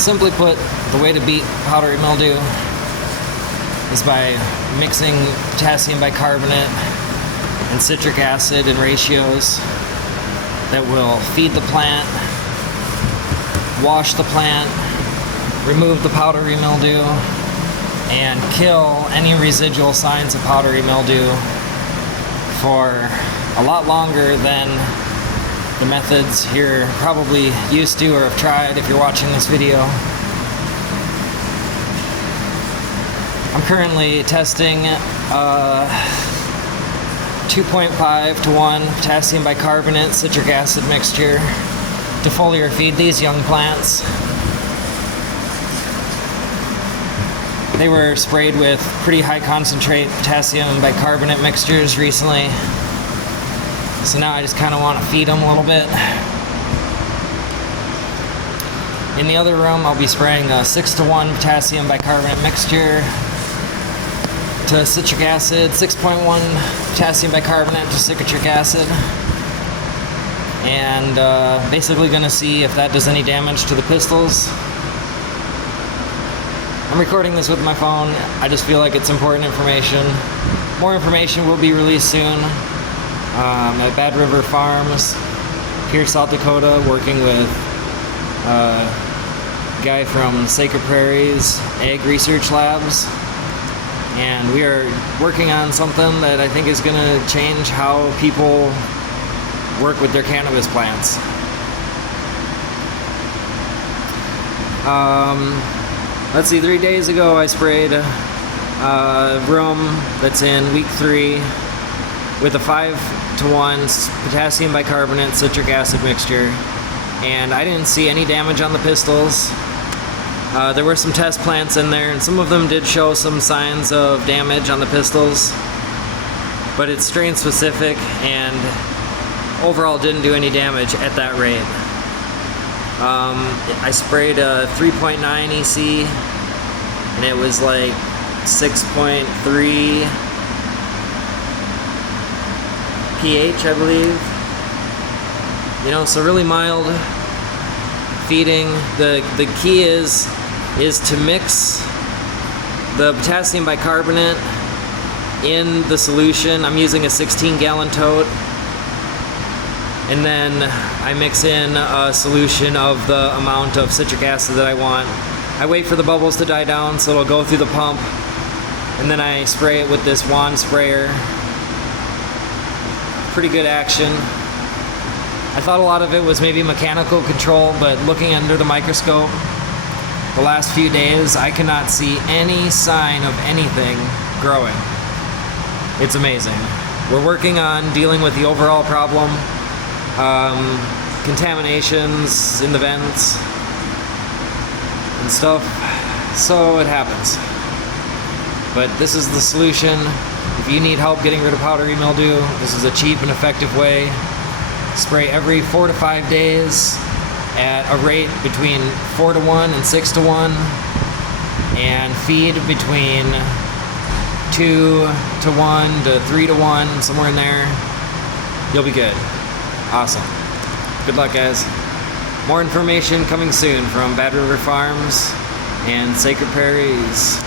Simply put, the way to beat powdery mildew is by mixing potassium bicarbonate and citric acid in ratios that will feed the plant, wash the plant, remove the powdery mildew, and kill any residual signs of powdery mildew for a lot longer than the methods you're probably used to or have tried if you're watching this video. I'm currently testing 2.5 to 1 potassium bicarbonate citric acid mixture to foliar feed these young plants. They were sprayed with pretty high concentrate potassium bicarbonate mixtures recently, so now I just kind of want to feed them a little bit. In the other room, I'll be spraying a 6 to 1 potassium bicarbonate mixture to citric acid, 6.1 potassium bicarbonate to citric acid, and basically going to see if that does any damage to the pistils. I'm recording this with my phone. I just feel like it's important information. More information will be released soon. At Bad River Farms, here, South Dakota, working with a guy from Sacred Prairies Ag Research Labs. And we are working on something that I think is going to change how people work with their cannabis plants. Let's see, 3 days ago I sprayed a room that's in week 3 with a 5 to 1 potassium bicarbonate citric acid mixture, and I didn't see any damage on the pistils. There were some test plants in there, and some of them did show some signs of damage on the pistils, but it's strain specific and overall didn't do any damage at that rate. I sprayed a 3.9 EC, and it was like 6.3 pH, I believe. You know, so really mild feeding. The key is to mix the potassium bicarbonate in the solution. I'm using a 16-gallon tote, and then I mix in a solution of the amount of citric acid that I want. I wait for the bubbles to die down so it'll go through the pump, and then I spray it with this wand sprayer. Pretty good action. I thought a lot of it was maybe mechanical control, but looking under the microscope the last few days, I cannot see any sign of anything growing. It's amazing. We're working on dealing with the overall problem. Contaminations in the vents and stuff, so it happens. But this is the solution. If you need help getting rid of powdery mildew, this is a cheap and effective way. Spray every 4 to 5 days at a rate between 4 to 1 and 6 to 1, and feed between 2 to 1 to 3 to 1, somewhere in there. You'll be good. Awesome. Good luck, guys. More information coming soon from Bad River Farms and Sacred Prairies.